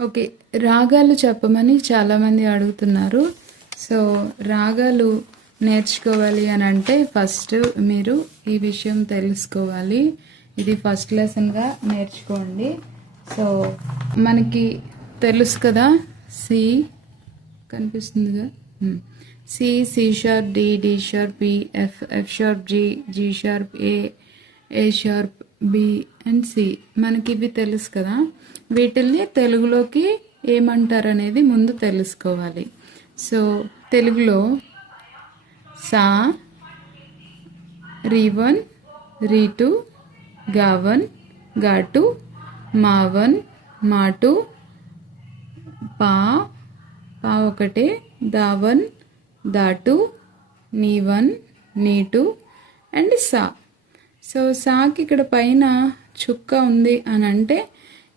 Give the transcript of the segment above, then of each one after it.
Okay రాగాలు చెప్పమని చాలామంది అడుగుతున్నారు. సో రాగాలు నేర్చుకోవాలి అని అంటే ఫస్ట్ మీరు ఈ విషయం తెలుసుకోవాలి. ఇది ఫస్ట్ లెసన్గా నేర్చుకోండి. సో మనకి తెలుసు కదా C కనిపిస్తుందిగా C C sharp D D sharp B F F sharp G G sharp A A sharp B and C మనకి ఇవి తెలుసు కదా. వీటిల్ని తెలుగులోకి ఏమంటారు అనేది ముందు తెలుసుకోవాలి. సో తెలుగులో సా రీవన్ రీటు గావన్ గాటు మావన్ మాటు పా పా ఒకటే దావన్ దాటు నీవన్ నీటు అండ్ సా. సో సాకి ఇక్కడ పైన చుక్క ఉంది అని అంటే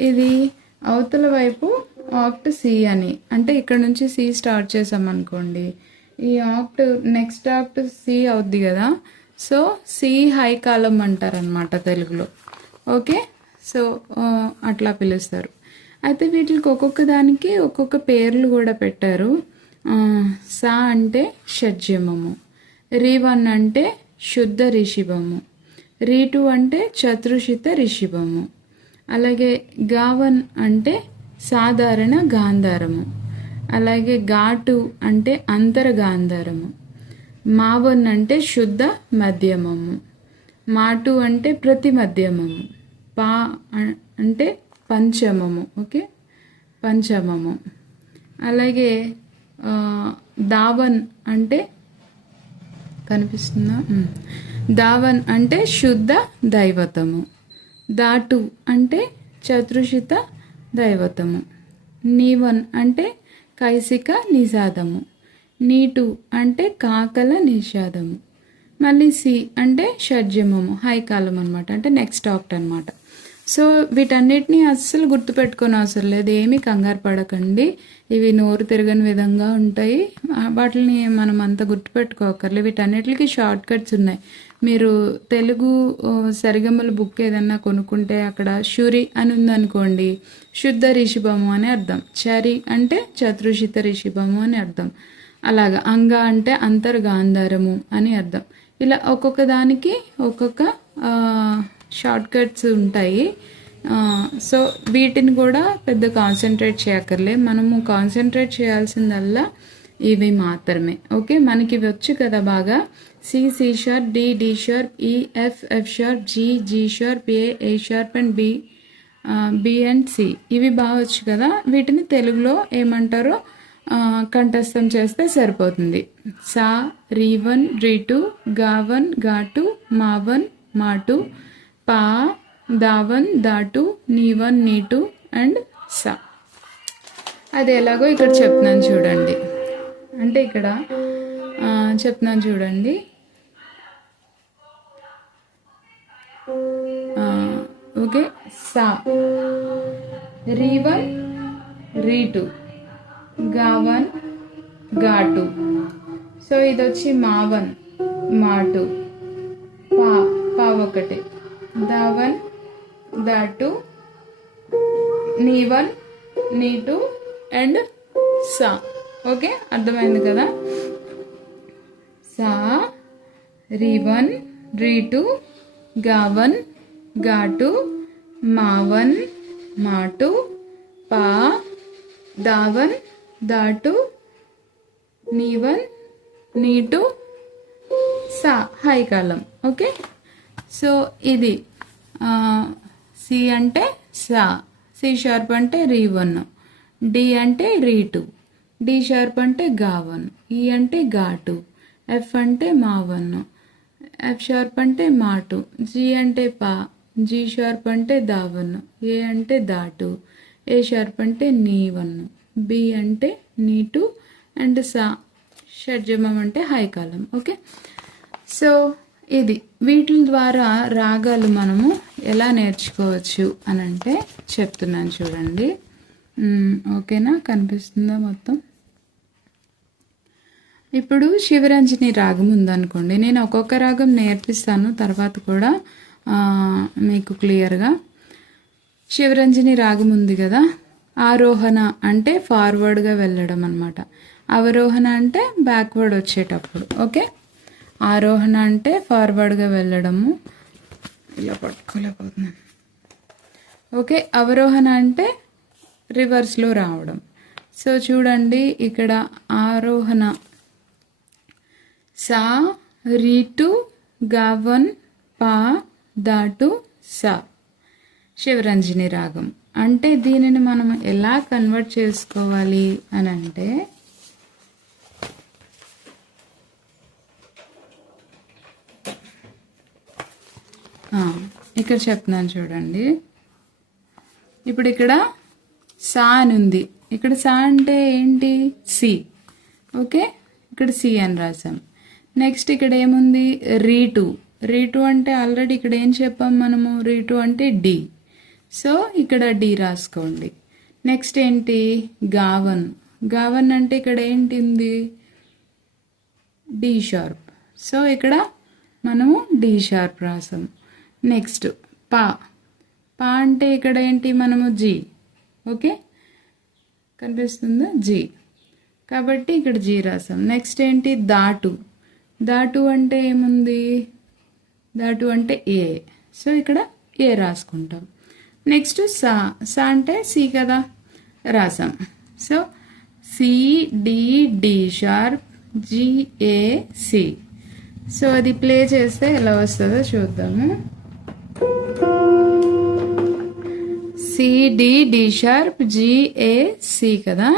ఇది అవతల వైపు ఆక్ట్ సి అని. అంటే ఇక్కడ నుంచి సి స్టార్ట్ చేసామనుకోండి ఈ ఆక్ట్ నెక్స్ట్ ఆక్ట్ సి అవుద్ది కదా. సో సి హై కాలం అంటారనమాట తెలుగులో. ఓకే? సో అట్లా పిలుస్తారు. అయితే వీటికి ఒక్కొక్క దానికి ఒక్కొక్క పేర్లు కూడా పెట్టారు. సా అంటే షడ్జమము. రివన్ అంటే శుద్ధ రిషిభము. రీటు అంటే చతురుషిత రిషిభము. అలాగే గావన్ అంటే సాధారణ గాంధారము. అలాగే ఘాటు అంటే అంతర గాంధారము. మావన్ అంటే శుద్ధ మధ్యమము. మాటు అంటే ప్రతి మధ్యమము. పా అంటే పంచమము. ఓకే? పంచమము. అలాగే దావన్ అంటే కనిపిస్తుందా? దావన్ అంటే శుద్ధ దైవతము. దాటు అంటే చతుషిత దైవతము. నీవన్ అంటే కైసిక నిషాదము. నీటు అంటే కాకల నిషాదము. మళ్ళీ సి అంటే షడ్జమము హైకాలం అనమాట అంటే నెక్స్ట్ ఆక్ట్ అనమాట సో వీటన్నిటిని అస్సలు గుర్తుపెట్టుకొని అవసరం లేదు. ఏమీ కంగారు పడకండి. ఇవి నోరు తిరగని విధంగా ఉంటాయి. వాటిని మనం అంత గుర్తుపెట్టుకోకర్లేదు. వీటన్నిటికి షార్ట్ కట్స్ ఉన్నాయి. మీరు తెలుగు సరిగమ్మల సరిగమల బుక్ ఏదన్నా కొనుక్కుంటే అక్కడ షురి అని ఉందనుకోండి. శుద్ధ రిషిభము అని అర్థం. చరి అంటే చతురుషిత రిషిభము అని అర్థం. అలాగా అంగ అంటే అంతర్గాంధారము అని అర్థం. ఇలా ఒక్కొక్క దానికి ఒక్కొక్క షార్ట్ కట్స్ ఉంటాయి సో వీటిని కూడా పెద్ద కాన్సన్ట్రేట్ చేయక్కర్లే. మనము కాన్సన్ట్రేట్ చేయాల్సిందల్లా ఇవి మాత్రమే. ఓకే? మనకి ఇవి వచ్చు కదా బాగా? C C sharp D D sharp E F F sharp G G sharp A A sharp and B B and C ఇవి బాగా వచ్చు కదా? వీటిని తెలుగులో ఏమంటారో కంఠస్థం చేస్తే సరిపోతుంది. సా రీవన్ రీటు గావన్ ఘాటు మావన్ మాటు పా దావన్ దాటు నీవన్ నీటు అండ్ సా. అది ఎలాగో ఇక్కడ చెప్తున్నాను చూడండి. అంటే ఇక్కడ చెప్తున్నాను చూడండి. ఓకే సా. రీవన్ రీటు. గావన్ ఘాటు. సో ఇది వచ్చి మావన్ మాటు. పా పా ఒకటి ధావన్ డాటు నివన్ నీ టూ అండ్ సా. ఓకే అర్థమైంది కదా? సా రీవన్ రీటు గావన్ ఘాటు మావన్ మాటు పా ధావన్ డాటు నివన్ నీ టూ సా. హై కాలం. ఓకే? సో ఇది సి అంటే సా సి షార్ప్ అంటే రీ వన్ డి అంటే రీ టూ డి షార్ప్ అంటే గా వన్ ఈ అంటే ఘాటు ఎఫ్ అంటే మా వన్ ఎఫ్ షార్ప్ అంటే మాటు జి అంటే పా జీ షార్ప్ అంటే దావన్ ఏ అంటే దాటు ఏ షార్ప్ అంటే నీ వన్ బి అంటే నీ టూ అండ్ సా షడ్జమం అంటే హైకాలం ఓకే? సో ఇది వీటి ద్వారా రాగాలు మనము ఎలా నేర్చుకోవచ్చు అని అంటే చెప్తున్నాను చూడండి. ఓకేనా? కనిపిస్తుందా మొత్తం? ఇప్పుడు శివరంజని రాగం ఉందనుకోండి. నేను ఒక్కొక్క రాగం నేర్పిస్తాను తర్వాత కూడా మీకు క్లియర్గా. శివరంజని రాగం ఉంది కదా? ఆరోహణ అంటే ఫార్వర్డ్గా వెళ్ళడం అనమాట అవరోహణ అంటే బ్యాక్వర్డ్ వచ్చేటప్పుడు. ఓకే? ఆరోహణ అంటే ఫార్వర్డ్గా వెళ్ళడము. ఇలా పట్టుకోలేకపోతున్నాను. ఓకే అవరోహణ అంటే రివర్స్లో రావడం. సో చూడండి ఇక్కడ ఆరోహణ. సా రీటు గావన్ పా దాటు సా. శివరంజని రాగం. అంటే దీనిని మనం ఎలా కన్వర్ట్ చేసుకోవాలి అని అంటే ఇక్కడ చెప్తున్నాను చూడండి. ఇప్పుడు ఇక్కడ సా అని ఉంది. ఇక్కడ సా అంటే ఏంటి? సి. ఓకే? ఇక్కడ సి అని రాసాం నెక్స్ట్ ఇక్కడ ఏముంది? రీటు. రీటు అంటే ఆల్రెడీ ఇక్కడ ఏం చెప్పాం మనము? రీటు అంటే డి. సో ఇక్కడ డి రాసుకోండి. నెక్స్ట్ ఏంటి? గావన్. గావన్ అంటే ఇక్కడ ఏంటి ఉంది? D sharp. సో ఇక్కడ మనము డి షార్ప్ రాసాం. నెక్స్ట్ పా. పా అంటే ఇక్కడ ఏంటి మనము జీ. ఓకే? కనిపిస్తుందా? జీ. కాబట్టి ఇక్కడ జీ రాసాం. నెక్స్ట్ ఏంటి? దాటు దాటు అంటే ఏముంది? దాటు అంటే ఏ. సో ఇక్కడ ఏ రాసుకుంటాం. నెక్స్ట్ సా. సా అంటే సి కదా? రాసాం. So C D D sharp G A C so అది ప్లే చేస్తే ఎలా వస్తుందో చూద్దాము. సి డి షార్ప్ జిఏసి కదా?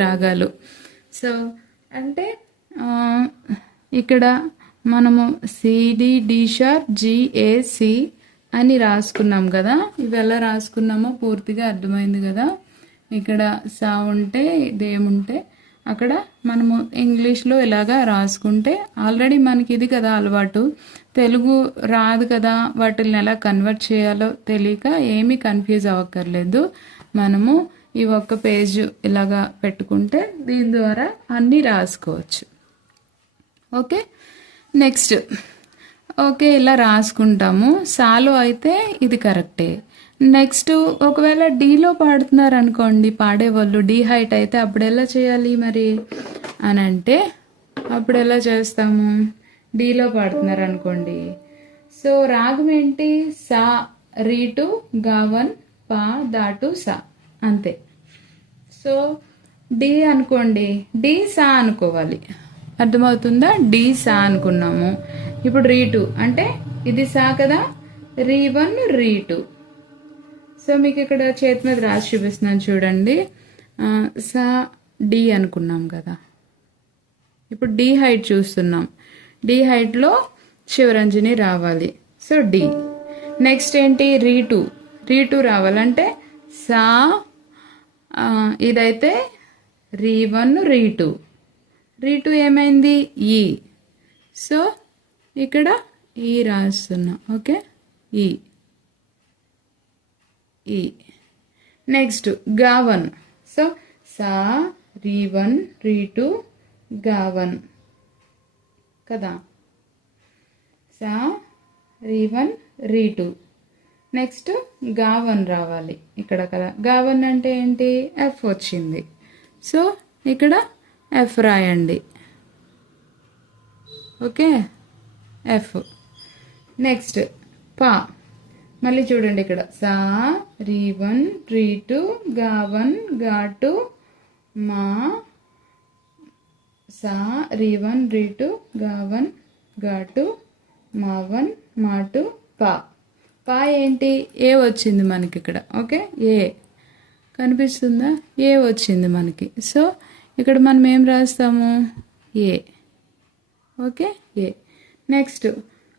రాగాలు. సో అంటే ఇక్కడ మనము సిడి డి షార్ప్ జిఏసి అని రాసుకున్నాం కదా. ఇవి ఎలా రాసుకున్నామో పూర్తిగా అర్థమైంది కదా. ఇక్కడ సా ఉంటే ఇదేముంటే అక్కడ మనము ఇంగ్లీష్లో ఇలాగా రాసుకుంటే ఆల్రెడీ మనకి ఇది కదా అలవాటు. తెలుగు రాదు కదా వాటిని ఎలా కన్వర్ట్ చేయాలో తెలియక ఏమీ కన్ఫ్యూజ్ అవ్వక్కర్లేదు. మనము ఈ ఒక్క పేజ్ ఇలాగా పెట్టుకుంటే దీని ద్వారా అన్నీ రాసుకోవచ్చు. ఓకే? నెక్స్ట్. ఓకే ఇలా రాసుకుంటాము. సాలో అయితే ఇది కరెక్టే. నెక్స్ట్ ఒకవేళ డీలో పాడుతున్నారు అనుకోండి పాడేవాళ్ళు డీ హైట్ అయితే అప్పుడు ఎలా చేయాలి మరి? అని అంటే అప్పుడు ఎలా చేస్తాము? డీలో పాడుతున్నారు అనుకోండి సో రాగం ఏంటి? సా రీటు గావన్ పా దాటు సా. అంతే. సో డి అనుకోండి. డి సా అనుకోవాలి. అర్థమవుతుందా? డి సా అనుకున్నాము. ఇప్పుడు రీ టూ అంటే ఇది సా కదా? రీ వన్ రీ టూ. సో మీకు ఇక్కడ చేతి మీద రాసి చూపిస్తున్నాను చూడండి. సా డి అనుకున్నాం కదా. ఇప్పుడు డి హైట్ చూస్తున్నాం. డి హైట్లో శివరంజని రావాలి. So D. నెక్స్ట్ ఏంటి? రీ టూ. రీ టూ రావాలంటే సా ఇదైతే రీ వన్ రీ టూ రీ టూ ఏమైంది? ఈ. సో ఇక్కడ ఈ రాస్తున్నా ఓకే? ఈ. ఈ. నెక్స్ట్ గావన్. సో సా రీ వన్ రీ టూ గావన్. కదా? సా రీ వన్ రీ టూ నెక్స్ట్ గావన్ రావాలి. ఇక్కడ కదా. గావన్ అంటే ఏంటి? ఎఫ్ వచ్చింది. సో ఇక్కడ ఎఫ్ రాయండి. ఓకే? ఎఫ్ నెక్స్ట్ పా. మళ్ళీ చూడండి ఇక్కడ. సా రీ వన్ రీ టూ గా వన్గా టూ మా సా రీ వన్ రీ టూ గా వన్గా టూ మా వన్ మా టూ పా. పా ఏంటి ఏ వచ్చింది మనకి ఇక్కడ? ఓకే? ఏ. కనిపిస్తుందా? ఏ వచ్చింది మనకి? సో ఇక్కడ మనం ఏం రాస్తాము? ఏ. ఓకే? ఏ. నెక్స్ట్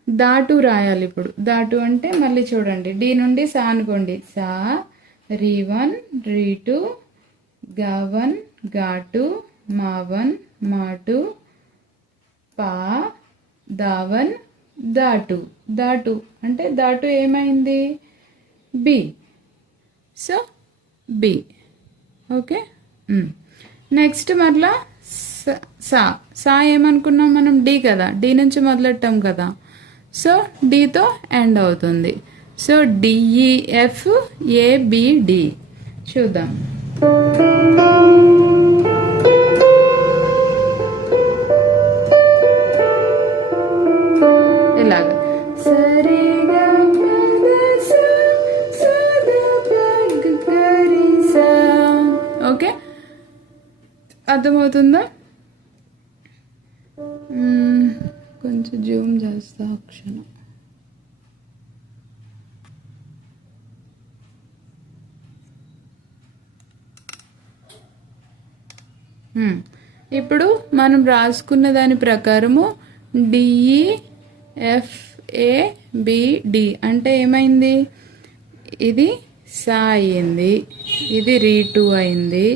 దాటు రాయాలి ఇప్పుడు. దాటు అంటే మళ్ళీ చూడండి. డి నుండి సా అనుకోండి. సా రీ వన్ రీ టూ గా వన్గా టూ మా వన్ మా టూ పా దావన్ దాటు దాటు అంటే దాటు ఏమైంది? B. So B. Okay? Next మరలా సా సా. ఏమనుకున్నాం మనం? డి కదా. డి నుంచి మొదలెట్టాం కదా. సో డితో ఎండ్ అవుతుంది. So D E F A B D చూద్దాం. ఓకే. అర్థమవుతుందా? కొంచెం జూమ్ చేస్తా క్షణం. ఇప్పుడు మనం రాసుకున్న దాని ప్రకారము డిఈ ఎఫ్ ఏబిడి అంటే ఏమైంది? ఇది సా అయింది ఇది రీటు అయింది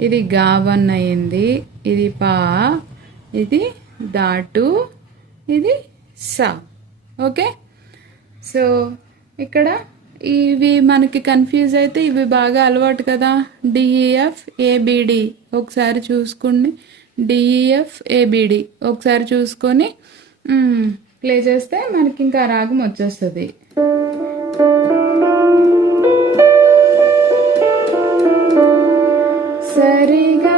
ఇది గావన్ అయింది ఇది పా ఇది దాటు ఇది సా. ఓకే? సో ఇక్కడ ఇవి మనకి కన్ఫ్యూజ్ అయితే ఇవి బాగా అలవాటు కదా. డిఈఎఫ్ ఏబిడి e, ఒకసారి చూసుకోండి. డిఈఎఫ్ ఏబిడి e, ఒకసారి చూసుకొని ప్లే చేస్తే మనకి ఇంకా రాగం వచ్చేస్తుంది. సరిగా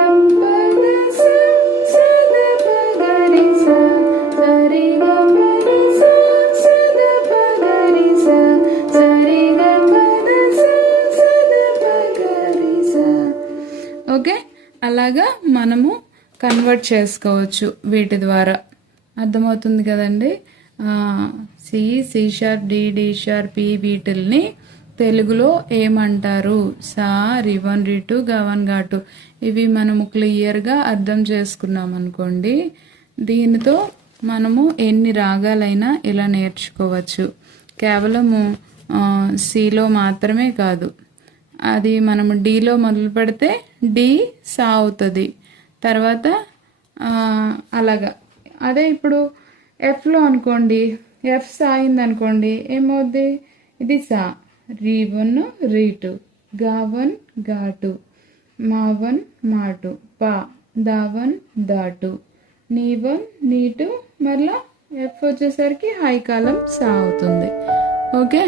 ఓకే? అలాగా మనము కన్వర్ట్ చేసుకోవచ్చు వీటి ద్వారా. అర్థమవుతుంది కదండి? C C sharp D D sharp E వీటిల్ని తెలుగులో ఏమంటారు? సా రివన్ రిటు గవన్ ఘాటు ఇవి మనము క్లియర్గా అర్థం చేసుకున్నాం అనుకోండి. దీనితో మనము ఎన్ని రాగాలైనా ఇలా నేర్చుకోవచ్చు. కేవలము సిలో మాత్రమే కాదు. అది మనము డిలో మొదలు పెడితే డి సా అవుతుంది. తర్వాత అలాగా. అదే ఇప్పుడు ఎఫ్లో అనుకోండి ఎఫ్ సా అయింది అనుకోండి ఏమవుద్ది? ఇది సా. రీ వన్ రీ టూ. గా వన్ ఘాటు మా వన్ మాటు పా. దా వన్ టూ. నీ వన్ నీ టూ. మరలా ఎఫ్ వచ్చేసరికి హై కాలం సా అవుతుంది. ఓకే?